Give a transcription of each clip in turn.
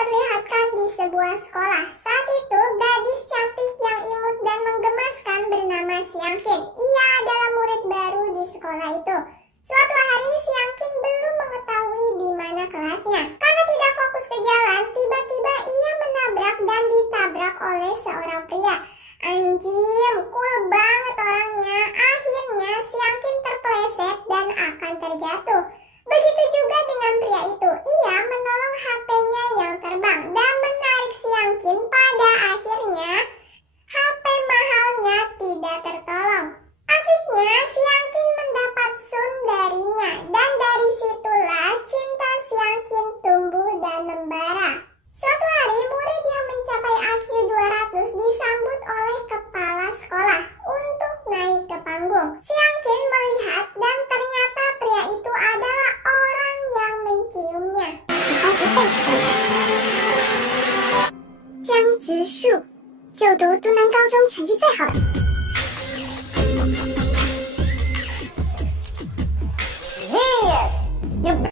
diperlihatkan di sebuah sekolah. Saat itu, gadis cantik yang imut dan menggemaskan bernama Xiangqin. Ia adalah murid baru di sekolah itu. Suatu hari, Xiangqin belum mengetahui di mana kelasnya. Karena tidak fokus ke jalan, tiba-tiba ia menabrak dan ditabrak oleh seorang pria. Anjir, cool banget orangnya. Akhirnya, Xiangqin terpeleset dan akan terjatuh. Begitu juga dengan pria itu. Ia menolong HP-nya yang terbang dan menarik Xiangqin. Pada akhirnya, HP mahalnya tidak tertolong. Asiknya, Xiangqin mendapat sun darinya. Dan dari situlah cinta Xiangqin tumbuh dan membara. Suatu hari, murid yang mencapai IQ 200 disambut oleh kepala sekolah untuk naik ke panggung. Xiangqin melihat dan ternyata pria itu adalah orang yang menciumnya. 江直树，就读都南高中成绩最好的。Genius!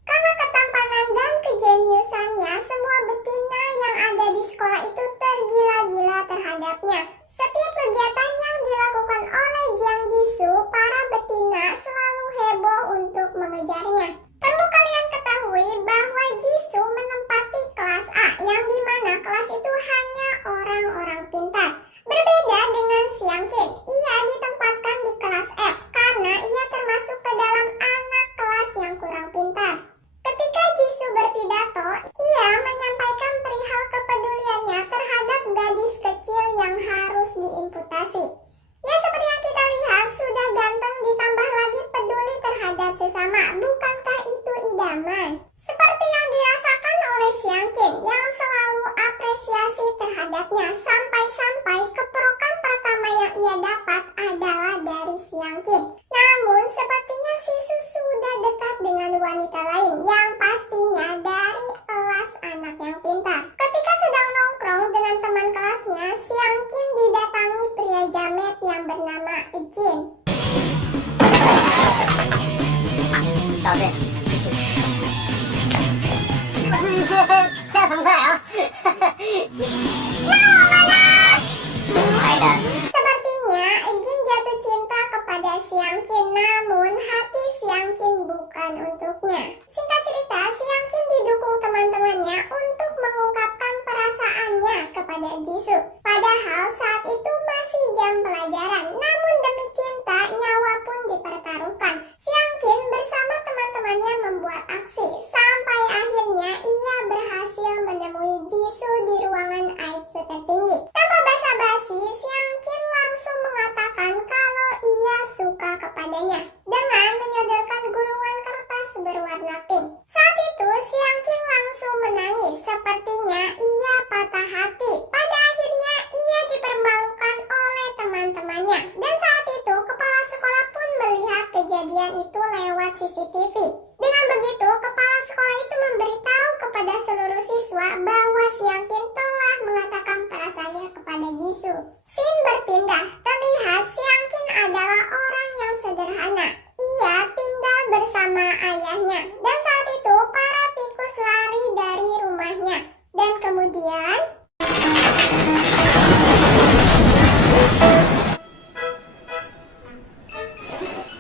Karena ketampanan dan kejeniusannya, semua betina yang ada di sekolah itu tergila-gila terhadapnya. Setiap kegiatan yang dilakukan oleh Jiang Jisoo, para betina selalu heboh untuk mengejarnya. Perlu kalian ketahui bahwa Jisoo menempati kelas A, yang dimana kelas itu hanya orang-orang pintar. Berbeda dengan Xiangqin, ia ditempatkan di kelas F karena ia termasuk ke dalam anak kelas yang kurang pintar. Ketika Jisoo berpidato, ia menyampaikan perihal kepeduliannya terhadap gadis kecil yang harus diimputasi. Ya, seperti yang kita lihat, sudah ganteng ditambah lagi peduli terhadap sesama. Bukankah itu idaman? Seperti yang dirasakan oleh Xiangqin yang selalu apresiasi terhadapnya, sampai-sampai keperokan pertama yang ia dapat adalah dari Xiangqin. Namun sepertinya Sisu sudah dekat dengan wanita lain yang pastinya dari kelas anak yang pintar. Ketika sedang nongkrong dengan teman kelasnya, Xiangqin didatangi pria jamet yang bernama Jin. 导致谢谢。我是一些家常菜啊。Sepertinya Jin jatuh cinta kepada Xiangqin, namun hati Xiangqin bukan untuknya. Singkat cerita, Xiangqin didukung teman-temannya untuk mengungkapkan perasaannya kepada Jisoo. Padahal saat itu masih jam pelajaran, namun demi cinta nyawa pun dipertaruhkan. Xiangqin bersama teman-temannya membuat aksi, sampai akhirnya ia berhasil menemui Jisoo di ruangan IQ tertinggi. Tanpa basa-basi, Xiangqin langsung mengatakan kalau ia suka kepadanya dengan menyodorkan gulungan kertas berwarna pink. Saat itu Xiangqin langsung menangis, sepertinya ia patah hati. Pada akhirnya ia dipermalukan oleh teman-temannya. Dan saat itu kepala sekolah pun melihat kejadian itu lewat CCTV. Dengan begitu, kepala sekolah itu memberitahu kepada seluruh siswa bahwa Xiangqin telah mengatakan perasaannya kepada Jisoo. Scene berpindah, terlihat Xiangqin adalah orang yang sederhana. Ia tinggal bersama ayahnya, dan saat itu para tikus lari dari rumahnya. Dan kemudian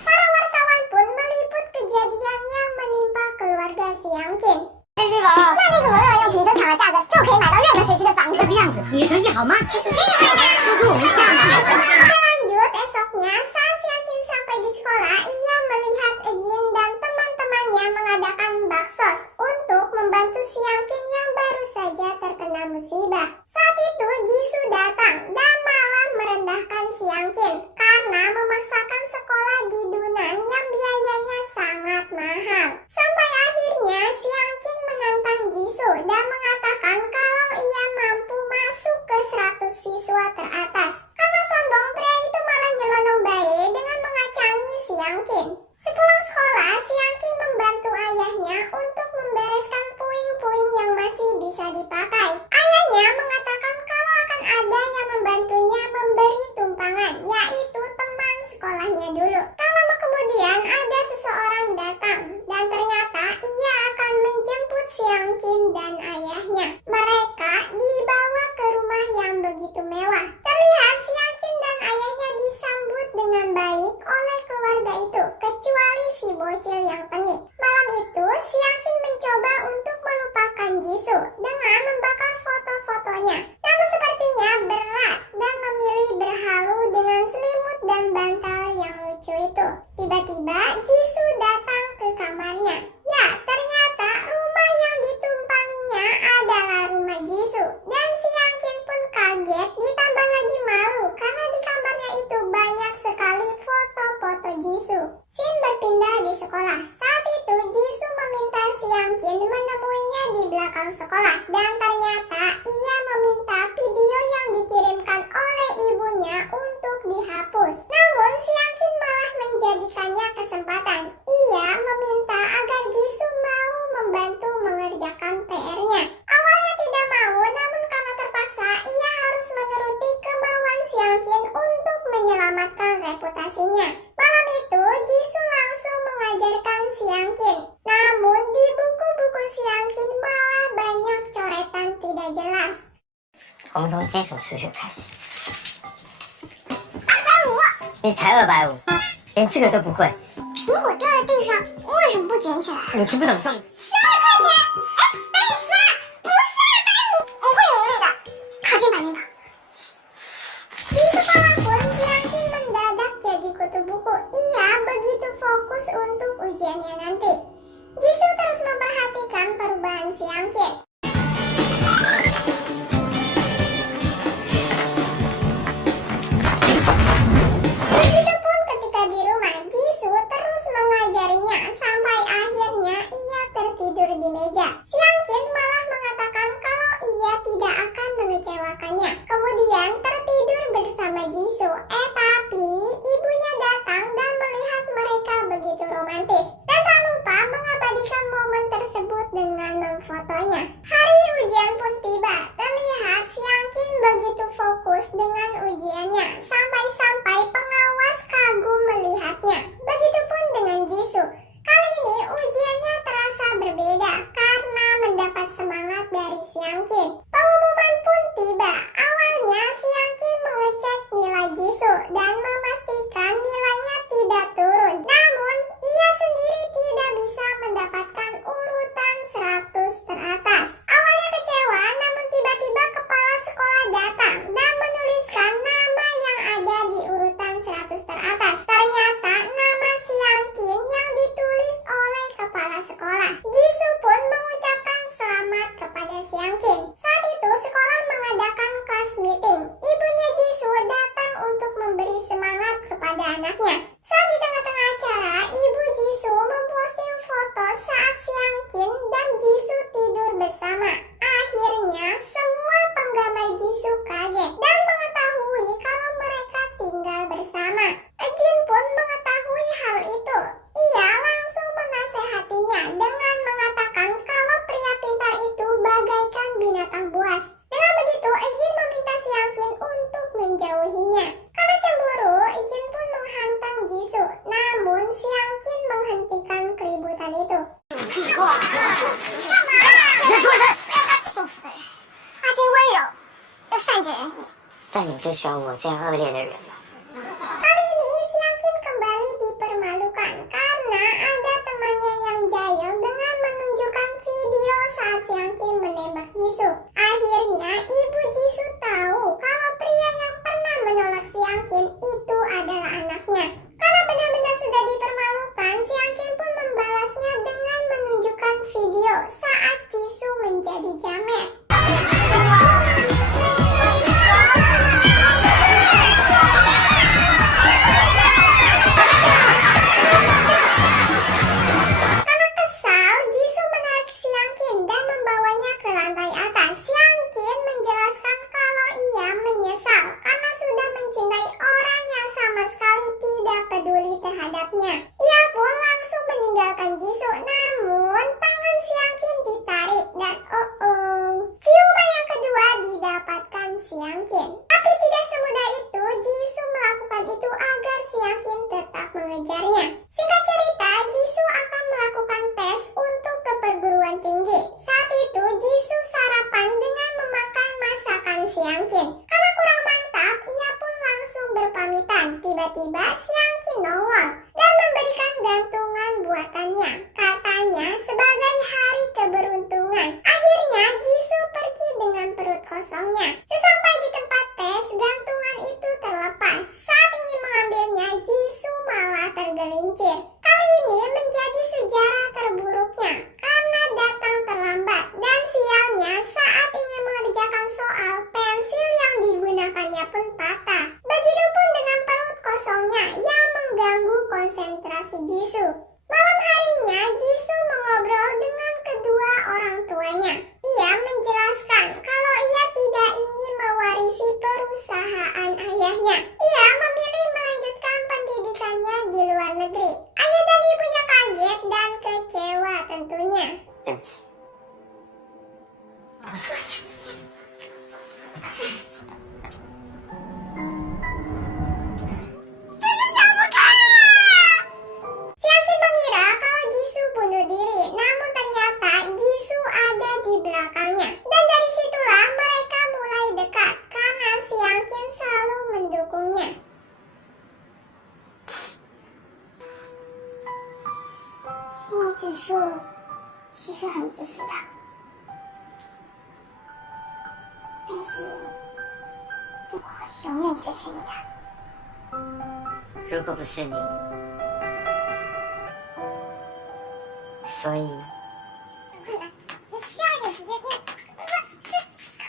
para wartawan pun meliput kejadian yang menimpa keluarga Xiangqin. 那你怎么认为用停车场的价格就可以买到任何学区的房子？这个样子，你的成绩好吗？都是我们下马。 Lanjut, esoknya saat Xiangqin sampai di sekolah, ia melihat Jin dan teman-temannya mengadakan baksos untuk membantu Xiangqin yang baru saja terkena musibah. Saat itu Jisoo datang dan malah merendahkan Xiangqin karena memaksakan sekolah di Dunan yang biayanya sangat mahal. Sampai akhirnya Xiangqin menantang Jisoo dan mengatakan kalau ia mampu masuk ke 100 siswa teratas. Karena sombong, pria itu malah nyelonong bayi dengan mengacangi Xiangqin. Sepulang sekolah, Xiangqin membantu ayahnya untuk membereskan puing-puing yang masih bisa dipakai. Ayahnya mengatakan Jisoo dengan membakar foto-fotonya. Namun sepertinya berat dan memilih berhalu dengan selimut dan bantal yang lucu itu. Tiba-tiba Jisoo datang ke kamarnya. Ya, ternyata rumah yang ditumpanginya adalah rumah Jisoo. Dan si Yangkin pun kaget ditambah lagi malu karena di kamarnya itu banyak sekali foto-foto Jisoo. Scene berpindah di sekolah. Saat itu Jisoo meminta si Yangkin menemuinya di belakang sekolah. Dan ternyata ia meminta video yang dikirimkan oleh ibunya untuk dihapus. Namun si Yangkin malah menjadikannya kesempatan. Ia meminta agar Jisoo mau membantu mengerjakan PR-nya. Awalnya tidak mau, namun karena terpaksa ia harus menuruti kemauan si Yangkin untuk menyelamatkan reputasinya. Malam itu Jisoo langsung mengajarkan si Yangkin. Namun di buku-buku si Yangkin malah banyak coretan tidak jelas. 我们从基础数学开始。250，你才250，连这个都不会。苹果掉在地上，为什么不捡起来？你听不懂重点。12块钱！哎，等你12，不是250，我会努力的，靠近把领导。Di sekolah pun si Yangkin mendadak jadi kutu buku. Ia begitu fokus untuk ujiannya nanti. Jisoo terus memperhatikan perubahan si Yangkin. Begitupun ketika di rumah, Jisoo terus mengajarinya sampai akhirnya ia tertidur di meja. Si Yangkin malah mengatakan kalau ia tidak akan mengecewakannya. Kemudian tertidur bersama Jisoo. Tapi ibunya datang dan melihat mereka begitu romantis. Dan tak lupa mengabadikan momen tersebut dengan memfotonya. Hari ujian pun tiba. Terlihat si Yangkin begitu fokus dengan ujiannya. Sampai-sampai pengawas kagum melihatnya. Begitupun dengan Jisoo. Kali ini ujiannya terasa berbeda karena mendapat semangat dari si Yangkin. Pengumuman pun tiba. Awalnya si Yangkin mengecek nilai Jisoo dan memastikan nilainya tidak turun. Namun ia sendiri tidak bisa mendapatkan urutan 100 teratas. Awalnya kecewa, namun tiba-tiba kepala sekolah datang dan menuliskan nama yang ada di urutan 100 teratas. Ternyata nama si Yangkin yang ditulis oleh kepala sekolah. Jisoo pun mengucapkan selamat kepada si Yangkin. Saat itu sekolah mengadakan kelas meeting. Ibunya Jisoo datang untuk memberi semangat kepada anaknya. Saat di tengah-tengah acara, ibu Jisoo memposting foto saat si Yangkin dan Jisoo tidur bersama. Akhirnya semua penggemar Jisoo kaget dan mengetahui kalau mereka tinggal bersama. Jin pun mengetahui hal itu. Ia langsung menasehatinya dengan mengatakan kalau pria pintar itu bagaikan binatang buas. Dengan begitu, Jin meminta si Yangkin untuk menjauhinya. Karena cemburu, Jin pun menghantam Jisoo. Namun si Yangkin menghentikan keributan itu. 你在做什么？幸福的人，阿金温柔又善解人意。但你不喜欢我这样恶劣的人吗？ Kali ini si Yangkin kembali dipermalukan karena ada temannya yang jahil dengan menunjukkan video saat si Yangkin menembak Jisoo. Akhirnya ibu Jisoo tahu kalau pria yang pernah menolak si Yangkin itu adalah anaknya. Karena benar-benar sudah dipermalukan, si Yangkin pun membalasnya dengan menunjukkan video saat Jisoo menjadi jamet. Karena kesal, Jisoo menarik si Yangkin dan membawanya ke lantai atas. Si Yangkin menjelaskan kalau ia menyesal karena sudah mencintai orang yang sama sekali tidak peduli terhadapnya. Ia pun langsung meninggalkan Jisoo. Namun tangan si Yangkin ditarik dan ciuman yang kedua didapatkan si Yangkin. Tapi tidak semudah itu, Jisoo melakukan itu agar si Yangkin tetap mengejarnya. Singkat cerita, Jisoo akan melakukan tes untuk ke perguruan tinggi. Saat itu Jisoo sarapan dengan memakan masakan si Yangkin. Karena kurang mantap, ia pun langsung berpamitan. Tiba-tiba si Yangkin nongol dan memberikan gantungan buatannya. Katanya sebagai hari keberuntungan. Akhirnya kosongnya. Sesampai di tempat tes, gantungan itu terlepas. Saat ingin mengambilnya, Jisoo malah tergelincir. Kali ini menjadi sejarah terburuknya karena datang terlambat dan sialnya saat ingin mengerjakan soal, pensil yang digunakannya pun patah. Begitupun dengan perut kosongnya yang mengganggu konsentrasi Jisoo. Malam harinya, Jisoo mengobrol dengan kedua orang tuanya. Ia menjelaskan kalau ia tidak ingin mewarisi perusahaan ayahnya. Ia memilih melanjutkan pendidikannya di luar negeri. Ayah dan ibunya kaget dan kecewa tentunya. 对不起。Siangkin mengira kalau Jisoo bunuh diri, namun ternyata Jisoo ada di belakangnya. Dan dari situlah mereka mulai dekat karena Siangkin selalu mendukungnya. 因为指数其实很自私的，但是我会永远支持你的。如果不是你，所以 需要一点时间。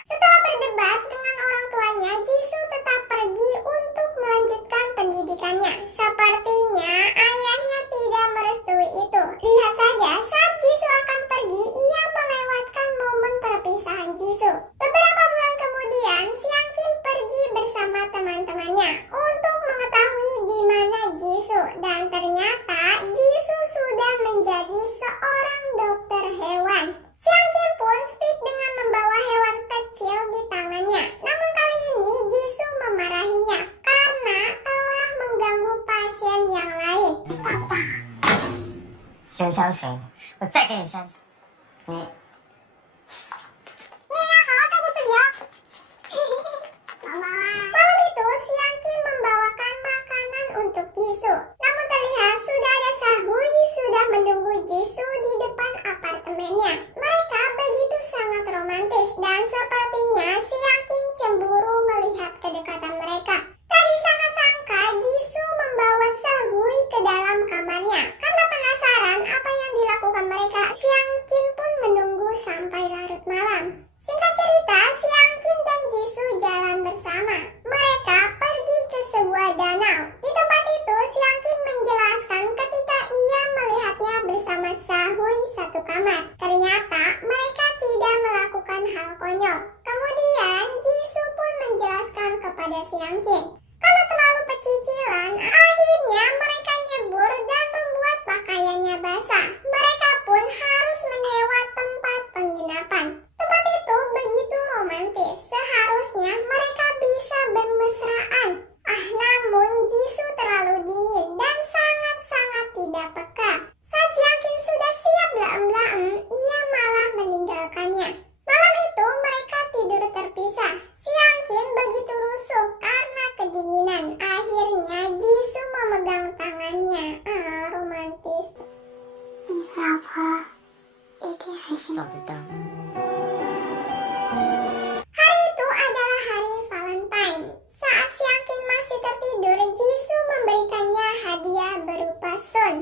Setelah berdebat dengan orang tuanya, Jisoo tetap pergi untuk melanjutkan pendidikannya. Sepertinya ayahnya tidak merestui itu. Lihat saja, saat Jisoo akan pergi, ia melewatkan momen perpisahan Jisoo. Beberapa bulan kemudian, Siangkin pergi bersama teman-temannya untuk mengetahui di mana Jisoo. Dan ternyata Jisoo sudah menjadi seorang dokter hewan. Siangkin pun speak dengan membawa hewan kecil di tangannya. Namun kali ini Jisoo memarahinya karena telah mengganggu pasien yang lain. 先相信，我再给你相信。你 你也要好好照顾自己哦。妈妈， Malam itu Siangkin membawakan makanan untuk Jisoo. Namun terlihat sudah ada Sahui sudah menunggu Jisoo di depan apartemennya. Mereka begitu sangat romantis dan sepertinya Siangkin cemburu melihat kedekatan mereka. Tak disangka-sangka Jisoo membawa Sahui ke dalam kamarnya. Karena penasaran apa yang dilakukan mereka, Siangkin pun menunggu sampai larut malam. Singkat cerita, Siangkin dan Jisoo jalan bersama. Mereka pergi ke sebuah danau. Di tempat itu, Siangkin menjelaskan ketika ia melihatnya bersama Sahui satu kamar. Ternyata mereka tidak melakukan hal konyol. Kemudian, Jisoo pun menjelaskan kepada Siangkin. Karena terlalu pecicilan, akhirnya mereka nyebur dan membuat pakaiannya basah. Mereka pun harus menyewa tempat penginapan. Tempat itu begitu romantis. Seharusnya mereka bisa bermesraan. Namun Jisoo terlalu dingin dan sangat-sangat tidak peka. Saat Siangkin sudah siap blaem-blaem, ia malah meninggalkannya. Malam itu mereka tidur terpisah. Siangkin begitu rusuh karena kedinginan. Akhirnya Jisoo memegang tangannya. Romantis. 你的老婆一定很幸福。找得到。 Hari itu adalah hari Valentine. Saat Siangkin masih tertidur, Jisoo memberikannya hadiah berupa sun.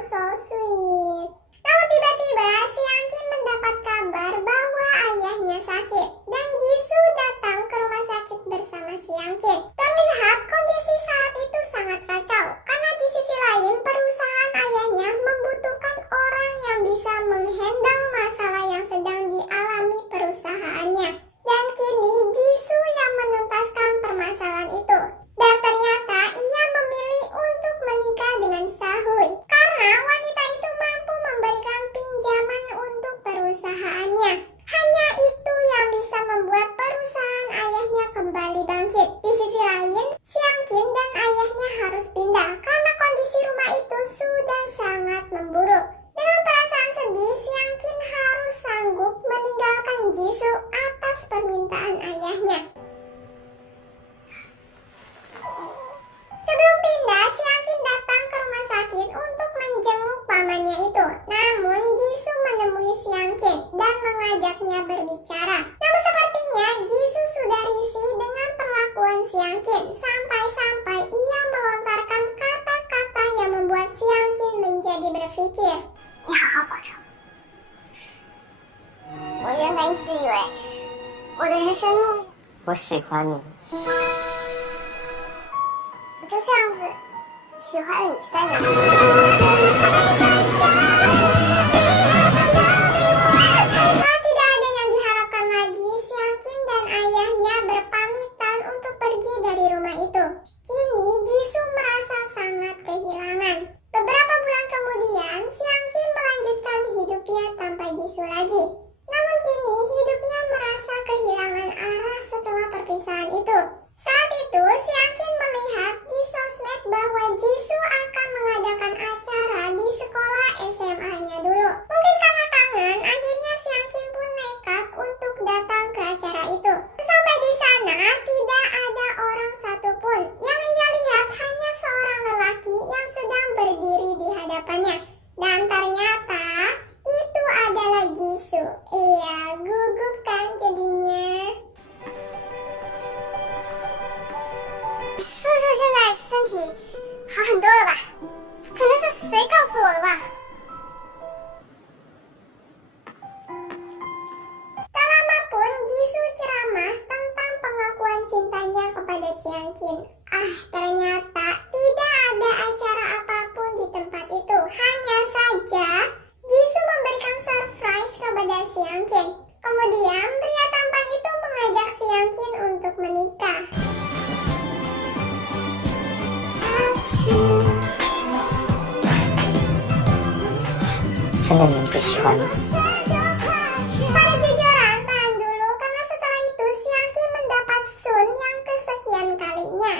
So sweet. Namun tiba-tiba Siangkin mendapat kabar bahwa ayahnya sakit. Dan Jisoo datang ke rumah sakit bersama Siangkin. Terlihat kondisi saat itu sangat kacau. Karena di sisi lain perusahaan ayahnya membutuhkan orang yang bisa menghandle masalah yang sedang dialami perusahaannya. Dan kini Jisoo yang menuntaskan permasalahan itu. Dan ternyata ia memilih untuk menikah dengan Sahui. Karena wanita itu mampu memberikan pinjaman untuk perusahaannya. Hanya itu yang bisa membuat perusahaan ayahnya kembali bangkit. Di sisi lain, Siangkin dan ayahnya harus pindah karena kondisi rumah itu sudah sangat memburuk. Dengan perasaan sedih, Siangkin harus sanggup meninggalkan Jisoo atas permintaan ayahnya. Sebelum pindah, Siangkin datang ke rumah sakit untuk menjenguk pamannya itu. Namun Jisoo menemui Siangkin dan mengajaknya berbicara. Namun sepertinya Jisoo 一直以为我的人生路，我喜欢你，我就这样子喜欢了你3年。Tidak ada yang diharapkan lagi, si Hyunkin dan ayahnya berpamitan untuk pergi dari rumah itu. Kini Jisoo merasa sangat kehilangan. Beberapa bulan kemudian, si Hyunkin melanjutkan hidupnya tanpa Jisoo lagi. Namun kini hidupnya merasa kehilangan arah setelah perpisahan itu. Saat itu, si Hyunkin melihat di sosmed bahwa Jisoo akan mengadakan acara di sekolah SMA-nya dulu. Mungkin karena kangen, akhirnya si Hyunkin pun nekat untuk datang ke acara itu. Sampai di sana, tidak ada orang satupun. Yang ia lihat hanya seorang lelaki yang sedang berdiri di hadapannya. Dan ternyata, itu adalah Jisoo. Iya, gugup kan jadinya. 瑟瑟现在身体好很多了吧？可能是谁告诉我的吧？ Tak lama pun Jisoo ceramah tentang pengakuan cintanya kepada Hyunkin. Ternyata tidak ada acara apapun di tempat itu. Hanya saja Jisoo memberikan surprise kepada Hyunkin. Kemudian pria tampan itu mengajak Hyunkin untuk menikah. 真的你不喜欢吗？ Pada jujuran, tahan dulu karena setelah itu Hyunkin mendapat Sun yang kesekian kalinya.